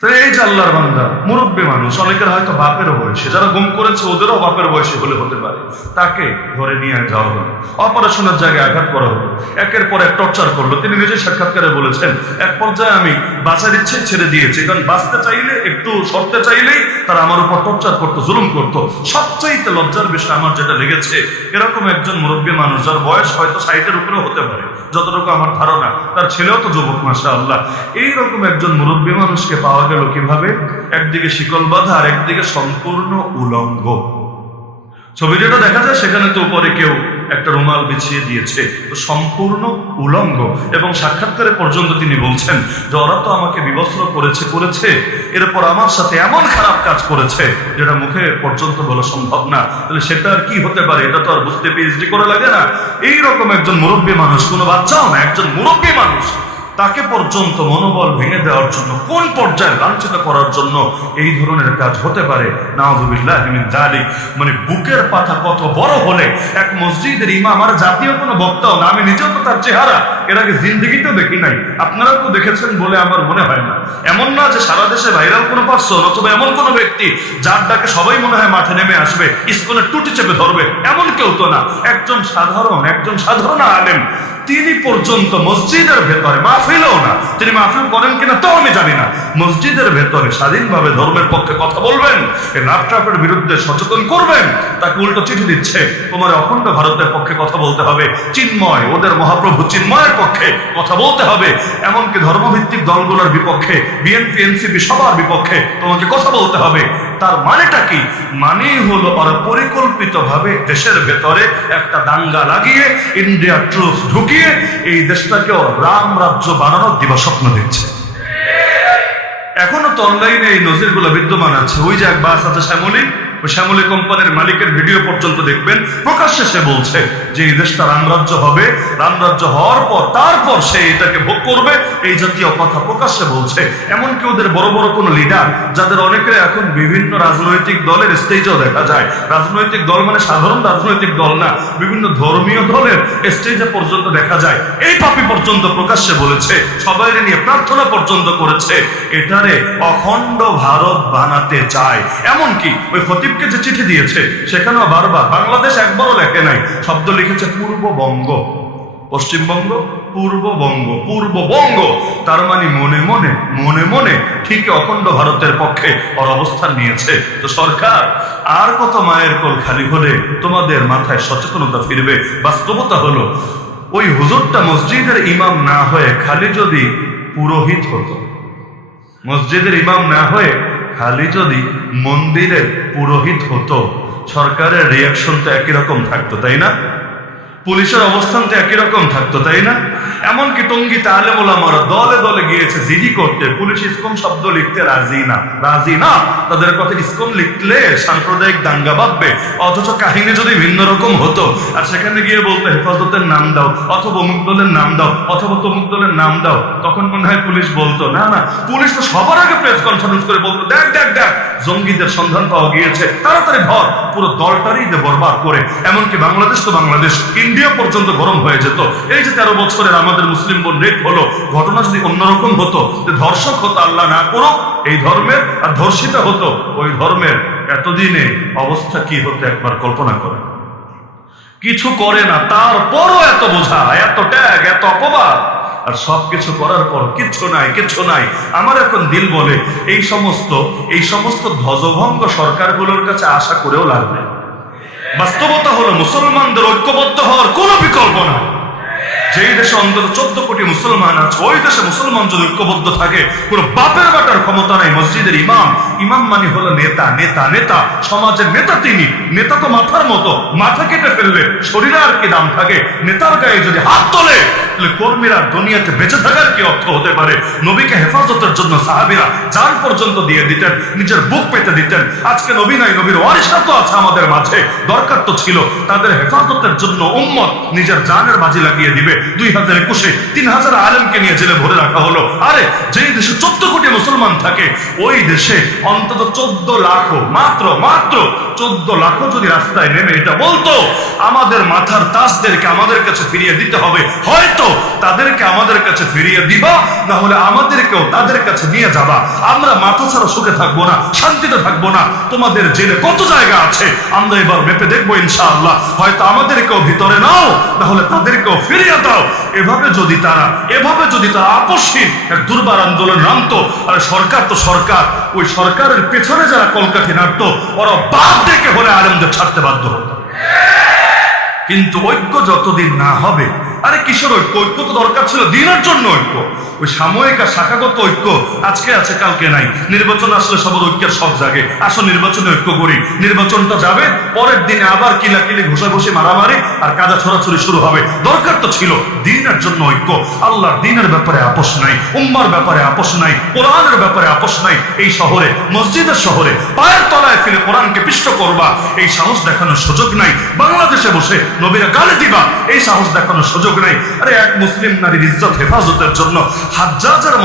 তো এই যে আল্লাহর বান্দা মুরব্বী মানুষ, অনেকের হয়তো বাপের বয়সে, যারা গুম করেছে ওদেরও বাপের বয়সে হলে হতে পারে, তাকে ধরে নিয়ে যাওয়া হলো, অপারেশনের জায়গায় আঘাত করা হলো, একের পর এক টর্চার করলো। তিনি নিজে সাক্ষাৎকারে বলেছেন, এক পর্যায়ে আমি বাঁচার ইচ্ছে ছেড়ে দিয়েছি, কারণ বাঁচতে চাইলে, একটু সরতে চাইলেই তারা আমার উপর টর্চার করতো, জুলুম করতো। সবচাইতে লজ্জার বিষয় আমার যেটা লেগেছে, এরকম একজন মুরব্বী মানুষ, যার বয়স হয়তো 60-এর উপরেও হতে পারে, যতটুকু আমার ধারণা, তার ছেলেও তো যুবক, মাশাআল্লাহ, এইরকম একজন মুরব্বী মানুষকে পাওয়া গেল কিভাবে? একদিকে শিকল বাঁধা আর একদিকে সম্পূর্ণ উলঙ্গ। ছবি যেটা দেখা যায় সেখানে তো উপরে কেউ একটা রুমাল বিছিয়ে দিয়েছে, তো সম্পূর্ণ উলঙ্গ। এবং সাক্ষাৎকারে পর্যন্ত তিনি বলছেন যে ওরা তো আমাকে বিবস্ত্র করেছে, এরপর আমার সাথে এমন খারাপ কাজ করেছে যেটা মুখে পর্যন্ত বলা সম্ভব না। তাহলে সেটা আর কি হতে পারে? এটা তো আর বুঝতে পিএইচডি করে লাগে না। এইরকম একজন মুরব্বী মানুষ, কোনো বাচ্চাও না, একজন মুরব্বী মানুষ, তাকে পর্যন্ত মনোবল ভেঙে দেওয়ার জন্য, কোন পর্যায়ে লাঞ্ছিত করার জন্য এই ধরনের কাজ হতে পারে? নাউযুবিল্লাহি মিন যালিক। মানে বুকের পাতা কত বড় হলে এক মসজিদের ইমাম, আর জাতীয় কোনো বক্তাও না, আমি নিজেও তো তার চেহারা এর আগে জিন্দেগিতেও দেখি নাই, আপনারাও তো দেখেছেন বলে আমার মনে হয় না। এমন না যে সারা দেশে ভাইরাল কোনো পার্সন অথবা এমন কোনো ব্যক্তি যার ডাকে সবাই মনে হয় মাঠে নেমে আসবে, ইসকনের টুটি চেপে ধরবে, এমন কেউ তো না। একজন সাধারণ আলেম, তিনি পর্যন্ত মসজিদের ভেতরে, মাহফিলেও না, তিনি মাহফিল করেন কিনা তো আমি জানি না, মসজিদের ভেতরে স্বাধীনভাবে ধর্মের পক্ষে কথা বলবেন, রাফটাপের বিরুদ্ধে সচেতন করবেন, তাকে উল্টো চিঠি দিচ্ছে, তোমার অখণ্ড ভারতের পক্ষে কথা বলতে হবে, চিন্ময়, ওদের মহাপ্রভু চিন্ময়ের পক্ষে কথা বলতে হবে, এমনকি ধর্মভিত্তিক দলগুলোর বিপক্ষে, বিএনপি, এনসিপি, সবার বিপক্ষে তোমাকে কথা বলতে হবে। তার মানেটা কি? মানেই হলো ওরা পরিকল্পিতভাবে দেশের ভেতরে একটা দাঙ্গা লাগিয়ে, ইন্ডিয়া ট্রুপস ঢুকিয়ে এই দেশটাকেও রাম রাজ্য বানানোর দিবাস্বপ্ন দেখছে। এখনো তো অনলাইনে এই নজিরগুলো বিদ্যমান আছে। ওই যে এক বাস আছে শ্যামলী, ওই শ্যামলী কোম্পানির মালিকের ভিডিও পর্যন্ত দেখবেন, প্রকাশ্যে সে বলছে যে এই দেশটা রামরাজ্য হবে, রামরাজ্য হওয়ার পর তারপর সে এটাকে ভোগ করবে, এই জাতীয় কথা প্রকাশ্যে বলছে। এমনকি ওদের বড় বড় কোনো লিডার, যাদের অনেকে এখন বিভিন্ন রাজনৈতিক দলের স্টেজেও দেখা যায়, রাজনৈতিক দল মানে সাধারণ রাজনৈতিক দল না, বিভিন্ন ধর্মীয় দলের স্টেজে পর্যন্ত দেখা যায়, এই পাপি পর্যন্ত প্রকাশ্যে বলেছে, সবাই নিয়ে প্রার্থনা পর্যন্ত করেছে, এটারে অখণ্ড ভারত বানাতে চায়। এমনকি ওই খতিবকে যে চিঠি দিয়েছে সেখানেও বারবার বাংলাদেশ একবারও লেখে নাই, শব্দ লিখেছে পূর্ববঙ্গ, পশ্চিমবঙ্গ, পূর্ববঙ্গ, পূর্ববঙ্গ। তার মানে মনে মনে ঠিকই অখণ্ড ভারতের পক্ষে ওর অবস্থান নিয়েছে। তো সরকার, আর কত মায়ের কোল খালি হলে তোমাদের মাথায় সচেতনতা ফিরবে? বাস্তবতা হলো ওই হুজুরটা মসজিদের ইমাম না হয়ে খালি যদি পুরোহিত হতো, মসজিদের ইমাম না হয়ে খালি যদি মন্দিরের পুরোহিত হতো, সরকারের রিয়াকশন তো একই রকম থাকতো, তাই না? পুলিশের অবস্থান তো একই রকম থাকতো, তাই না? এমনকি টঙ্গীতে আলেম ওলামারা দলে দলে গিয়েছে জিডি করতে, পুলিশ ইসকন শব্দ লিখতে রাজি না, তাদের কথা ইসকন লিখলে সাম্প্রদায়িক দাঙ্গা বাঁধবে। অথচ কাহিনী যদি ভিন্ন রকম হতো, আর সেখানে গিয়ে বলতো হেফাজতের নাম দাও, অথবা অমুক দলের নাম দাও, অথবা তমুক দলের নাম দাও, তখন মনে হয় পুলিশ বলতো না, পুলিশ তো সবার আগে প্রেস কনফারেন্স করে বলতো, দেখ জঙ্গিদের সন্ধান পাওয়া গিয়েছে, তাড়াতাড়ি ধর, পুরো দলটারই বরবাদ করে। এমনকি বাংলাদেশ তো বাংলাদেশ, ইন্ডিয়া পর্যন্ত গরম হয়ে যেত। এই যে 13 বছরের আমাদের মুসলিম বোন রেপ হলো, ঘটনা যদি অন্যরকম হতো, যে ধর্ষক হতো, আল্লাহ না করুক, এই ধর্মের, আর ধর্ষিতা হতো ওই ধর্মের, এতদিনে অবস্থা কি হতো একবার কল্পনা করে। কিছু করে না, তারপরও এত বোঝা, এত ট্যাগ, এত অপবাদ, আর সবকিছু করার পর কিচ্ছু নাই। আমার এখন দিল বলে এই সমস্ত ধ্বজভঙ্গ সরকারগুলোর কাছে আশা করেও লাগবে। বাস্তবতা হলো মুসলমানদের ঐক্যবদ্ধ হওয়ার কোনো বিকল্প না। যেই দেশে অন্তত 14 কোটি মুসলমান আছে, ওই দেশে মুসলমান যদি ঐক্যবদ্ধ থাকে, কোনো বাপের বাটার ক্ষমতা নাই। মসজিদের ইমাম মানে হলো নেতা, সমাজের নেতা। তিনি নেতা তো মাথার মতো, মাথা কেটে ফেললে শরীরে আর কি দাম থাকে? নেতার গায়ে যদি হাত তোলে, তাহলে কর্মীরা দুনিয়াতে বেঁচে থাকার কি অর্থ হতে পারে? নবীকে হেফাজতের জন্য সাহাবীরা জান পর্যন্ত দিয়ে দিতেন, নিজের বুক পেতে দিতেন। আজকে নবী নাই, নবীর ওয়ারিসরা তো আছে আমাদের মাঝে, দরকার তো ছিল তাদের হেফাজতের জন্য উম্মত নিজের জানের বাজি লাগিয়ে দিবে। 2021-এ 3000 আলেমকে নিয়ে জেলে ভরে রাখা হলো। আরে যেই দেশে 14 কোটি মুসলমান থাকে, ওই দেশে অন্তত 14 লাখ, মাত্র 14 লাখও যদি রাস্তায় নেমে এটা বলতো আমাদের মাথার তাজদেরকে আমাদের কাছে ফিরিয়ে দিতে হবে, হয়তো তাদেরকে আমাদের কাছে ফিরিয়ে দিবা, না হলে আমাদেরকেও তাদের কাছে নিয়ে যাবা। আমরা মাথা ছাড়া সুখে থাকবো না, শান্তিতে থাকবো না। তোমাদের জেলে কত জায়গা আছে আমরা এবার মেপে দেখবো ইনশাআল্লাহ। হয়তো আমাদেরকেও ভিতরে নাও, না হলে তাদেরকেও ফিরিয়ে দাও। এভাবে যদি তারা আপসহীন এক দুর্বার আন্দোলন নামতো, আর সরকার তো সরকার, ওই সরকারের পেছনে যারা কলকাঠি নাড়তো ওরা বাপ ডেকে হলে আলেমদের ছাড়তে বাধ্য হতো। কিন্তু ঐক্য যতদিন না হবে, আরে কিশোর ঐক্য, ঐক্য তো দরকার ছিল দিনের জন্য ঐক্য। ওই সাময়িক আর শাখাগত ঐক্য আজকে আছে কালকে নাই। নির্বাচন আসলে সবার ঐক্যের সব জাগে, আসো নির্বাচনে ঐক্য করি। নির্বাচনটা যাবে, পরের দিনে আবার কিলাকিলি ঘুষাঘুষি মারামারি আর কাদা ছড়াছড়ি শুরু হবে। দরকার তো ছিল দিনের জন্য ঐক্য। আল্লাহর দিনের ব্যাপারে আপোষ নাই, উম্মার ব্যাপারে আপোষ নাই, কোরআনের ব্যাপারে আপোষ নাই। এই শহরে, মসজিদের শহরে পায়ের তলায় ফেলে কোরআনকে পিষ্ট করবা, এই সাহস দেখানোর সুযোগ নাই। বাংলাদেশে বসে নবীরা গালি দিবা, এই সাহস দেখানোর সুযোগ নাই। আরে এক মুসলিম নারীর ইজ্জত হেফাজতের জন্য হাজ্জাজের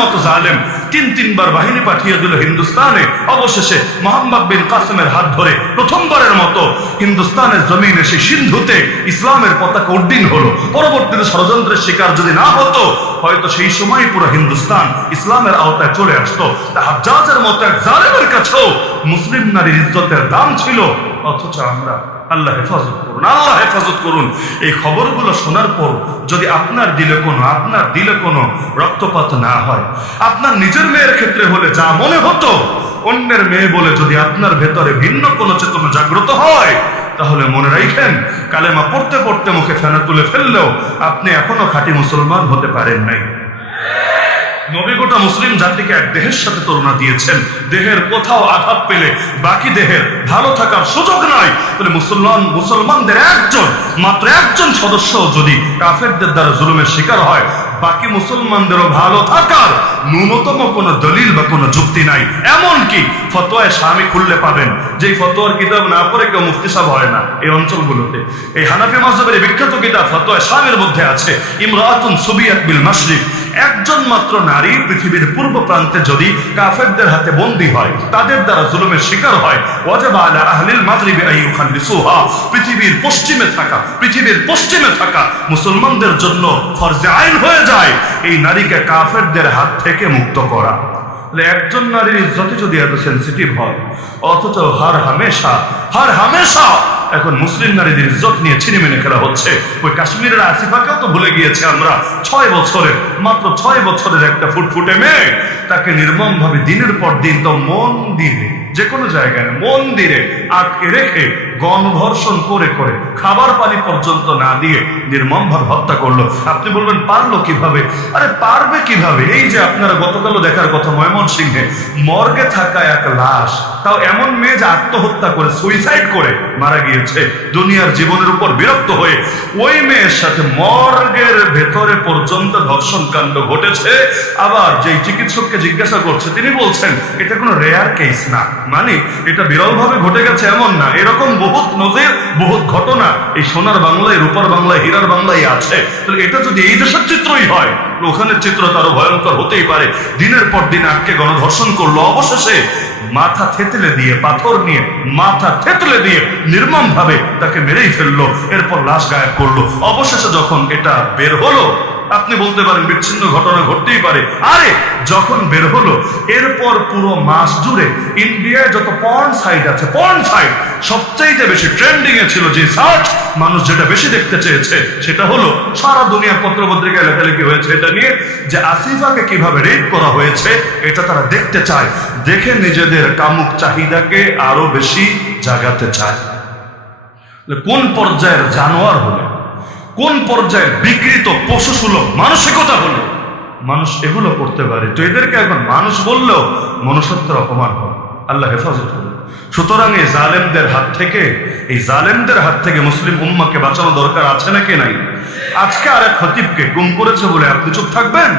মতো জালেম 3-3 বার বাহিনী পাঠিয়ে দিল হিন্দুস্তানে। অবশেষে মোহাম্মদ বিন কাসেমের হাত ধরে প্রথমবারের মতো হিন্দুস্তানের জমিনে সেই সিন্ধুতে ইসলামের পতাকা উড্ডীন হলো। পরবর্তীতে ষড়যন্ত্রের শিকার যদি না হতো, হয়তো সেই সময় পুরো হিন্দুস্তান ইসলামের আওতায় চলে আসতো। হাজ্জাজের মতো এক জালেমের কাছেও মুসলিম নারীর ইজ্জতের দাম ছিল। অথচ আমরা, আল্লাহ হেফাজত করুন, আল্লাহ হেফাজত করুন, এই খবরগুলো শোনার পর যদি আপনার দিলে কোনো রক্তপাত না হয়, আপনার নিজের মেয়ের ক্ষেত্রে হলে যা মনে হতো অন্যের মেয়ে বলে যদি আপনার ভেতরে ভিন্ন কোনো চেতনা জাগ্রত হয়, তাহলে মনে রাখেন কালেমা পড়তে পড়তে মুখে ফেনা তুলে ফেললেও আপনি এখনো খাঁটি মুসলমান হতে পারেন নাই। নবী গোটা মুসলিম জাতিকে এক দেহের সাথে তুলনা দিয়েছেন। দেহের কোথাও আঘাত পেলে বাকি দেহের ভালো থাকার সুযোগ নাই। তাহলে মুসলমানদের মাত্র একজন সদস্য যদি কাফেরদের দ্বারা জুলুমের শিকার হয়, বাকি মুসলমানদেরও ভালো থাকার ন্যূনতম কোনো দলিল বা কোনো যুক্তি নাই। এমনকি ফতোয়ায় স্বামী খুললে পাবেন, যেই ফতোয়ার কিতাব না পড়ে কেউ মুফতি সাহেব হয় না এই অঞ্চলগুলোতে। এই হানাফি মাযহাবের বিখ্যাত কিতাব ফতোয়ায় স্বামীর মধ্যে আছে ইমরাতুন সুবিয়াত বিল মাশরিক, একজন মাত্র নারী পৃথিবীর পূর্ব প্রান্তে যদি কাফেরদের হাতে বন্দী হয়, তাদের দ্বারা জুলুমের শিকার হয়, ওয়াজিবা আলা আহলিল মাগরিবি আন ইউখাল্লিসুহা, পৃথিবীর পশ্চিমে থাকা মুসলমানদের জন্য ফরজে আইন হয়ে যায় এই নারীকে কাফেরদের হাত থেকে মুক্ত করা। একজন নারীর ইজ্জতে যদি এত সেন্সিটিভ হয়, অথচ হার হামেশা এখন মুসলিম নারীদের ইজ্জত নিয়ে ছিনিমিনি খেলা হচ্ছে। ওই কাশ্মীরের আসিফাকেও তো ভুলে গিয়েছে আমরা। 6 বছরের একটা ফুটফুটে মেয়ে, তাকে নির্মম ভাবে দিনের পর দিন তো মন্দিরে, যে কোনো জায়গায় মন্দিরে আটকে রেখে গণধর্ষণ করে খাবার পানি পর্যন্ত না দিয়ে নির্মম ভাবে হত্যা করলো। আপনি বলবেন পারলো কিভাবে? আরে পারবে কিভাবে? এই যে আপনারা গতকালও দেখার কথা ময়মনসিংহে মর্গে থাকা এক লাশ, তাও এমন মেয়ে যে আত্মহত্যা করে, সুইসাইড করে মারা গিয়েছে। দুনিয়ার জীবনের উপর বিরক্ত হয়ে ওই মেয়ের সাথে মর্গের ভেতরে পর্যন্ত ধর্ষণ কাণ্ড ঘটেছে। আবার যেই চিকিৎসককে জিজ্ঞাসা করছে তিনি বলছেন এটা কোনো রেয়ার কেস না, মানে এটা বিরল ভাবে ঘটে গেছে এমন না। এরকম বহুত নজির, বহুত ঘটনা এই সোনার বাংলায়, রূপার বাংলায়, হীরার বাংলায় আছে। তাহলে এটা যদি এই দেশের চিত্রই হয়, ওখানের চিত্র তারও ভয়ঙ্কর হতেই পারে। দিনের পর দিন আটকে গণধর্ষণ করলো, অবশেষে মাথা থেতলে দিয়ে, পাথর নিয়ে মাথা থেতলে দিয়ে নির্মম ভাবে তাকে মেরেই ফেললো। এরপর লাশ গায়েব করলো। অবশেষে যখন এটা বের হলো, আপনি বলতে পারেন বিচ্ছিন্ন ঘটনা ঘটতেই পারে। আরে যখন বের হলো, এরপর পুরো মাস জুড়ে ইন্ডিয়ায় যত পর্ন সাইট আছে, পর্ন সাইট সবচাইতে বেশি ট্রেন্ডিং এ ছিল। যে সার্চ মানুষ যেটা বেশি দেখতে চেয়েছে সেটা হলো, সারা দুনিয়ার পত্রপত্রিকায় লেখালেখি হয়েছে এটা নিয়ে, যে আসিফাকে কিভাবে রেপ করা হয়েছে এটা তারা দেখতে চায়। দেখে নিজেদের কামুক চাহিদাকে আরো বেশি জাগাতে চায়। কোন পর্যায়ের জানোয়ার হলে, কোন পর্যায়ের বিকৃত পশুসুলভ মানসিকতা হলে মানুষ এগুলো করতে পারে? তো এদেরকে এখন মানুষ বললেও মনুষ্যত্বের অপমান হয়। আল্লাহ হেফাজত করুন। সুতরাং এই জালেমদের হাত থেকে মুসলিম উম্মাকে বাঁচানো দরকার আছে নাকি নাই? আজকে আর এক খতিবকে গুম করেছে বলে আপনি চুপ থাকবেন?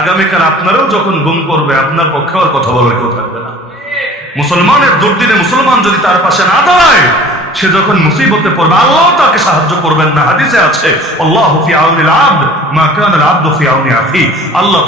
আগামীকাল আপনারও যখন গুম করবে, আপনার পক্ষে আর কথা বলার কেউ থাকবে না। মুসলমানের দুর্দিনে মুসলমান যদি তার পাশে না দাঁড়ায়, সে যখন মুসিবতে পড়বে আল্লাহ তাকে সাহায্য করবেন না। হাদিসে আছে আল্লাহু ফি আউনিল আবদ মা কানা আল আবদু ফি আউনি আখি, আল্লাহ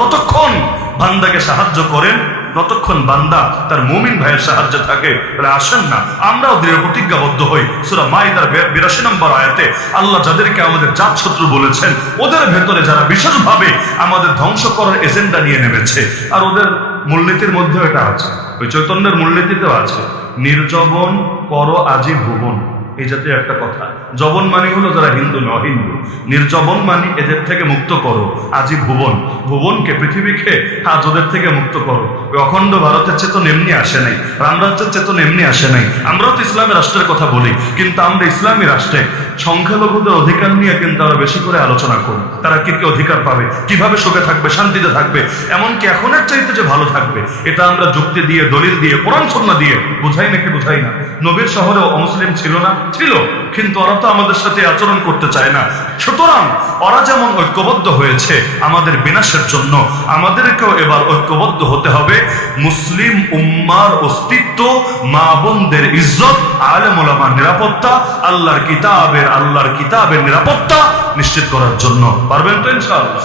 ততক্ষণ বান্দাকে সাহায্য করেন যতক্ষণ বান্দা তার মুমিন ভাইয়ের সাহায্যে থাকে। তাহলে আসেন না আমরাও দৃঢ় প্রতিজ্ঞাবদ্ধ হই। সূরা মাইদার 82 নম্বর আয়াতে আল্লাহ যাদেরকে আমাদের জাত শত্রু বলেছেন, ওদের ভেতরে যারা বিশেষভাবে আমাদের ধ্বংস করার এজেন্ডা নিয়ে নেমেছে। আর ওদের মূলনীতির মধ্যে এটা আছে, ওই চৈতন্যের মূলনীতিতেও আছে, নির্জবন কর আজি ভুবন, এই জাতীয় একটা কথা। জবন মানে হলো যারা হিন্দু ন হিন্দু, নির্জবন মানে এদের থেকে মুক্ত করো আজি ভুবন, ভুবনকে পৃথিবীকে আজ ওদের থেকে মুক্ত করো। ওই অখণ্ড ভারতের চেতন এমনি আসে নাই, রামরাজ্যের চেতন এমনি আসে নাই। আমরাও তো ইসলামী রাষ্ট্রের কথা বলি, কিন্তু আমরা ইসলামী রাষ্ট্রে সংখ্যালঘুদের অধিকার নিয়ে কিন্তু আরো বেশি করে আলোচনা করি। তারা কি কি অধিকার পাবে, কিভাবে সুখে থাকবে, শান্তিতে থাকবে, এমনকি এখনের চাইতে যে ভালো থাকবে, এটা আমরা যুক্তি দিয়ে, দলিল দিয়ে, কোরআন সুন্নাহ দিয়ে বুঝাই নাকি বুঝাই না। নবীর শহরে অমুসলিম ছিল না? ছিল, কিন্তু ওরা তো আমাদের সাথে আচরণ করতে চায় না। সুতরাং ওরা যেমন ঐক্যবদ্ধ হয়েছে আমাদের বিনাশের জন্য, আমাদেরকেও এবার ঐক্যবদ্ধ হতে হবে মুসলিম উম্মার অস্তিত্ব, মা বোনদের ইজ্জত, আলেম ওলামার নিরাপত্তা, আল্লাহর কিতাবের নিরাপত্তা নিশ্চিত করার জন্য। পারবেন তো ইনশাআল্লাহ?